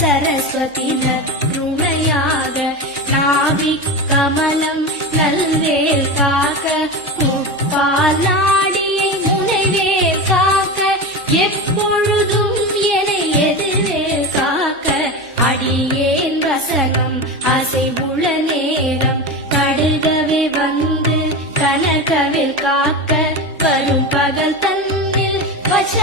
சரஸ்வதினர் துணையாக நாவி கமலம் நல்வேல் காக்க முப்பால் நாடியை முனைவேல் காக்க எப்பொழுதும் என எதிரேல் காக்க அடியேன் வசனம் அசைவுள நேரம் கடுகவே வந்து கனகவில் காக்க வரும் பகல் தன்னில் வச்ச